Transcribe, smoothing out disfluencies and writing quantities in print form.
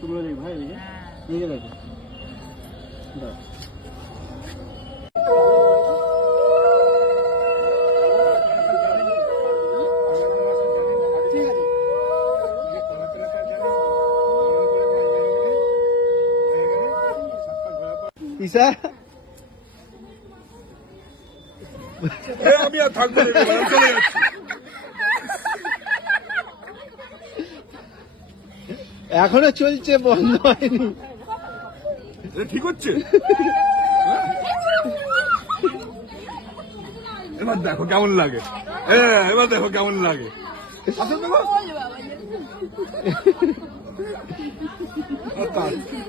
তুলে দেখ ভাই, নিয়ে দেখো ঈশা। আমি আর থাকবো না, চলে যাচ্ছি। এখনো চলছে, বন্ধ হয়নি। ঠিক হচ্ছে, এবার দেখো কেমন লাগে, এবার দেখো কেমন লাগে। আসলে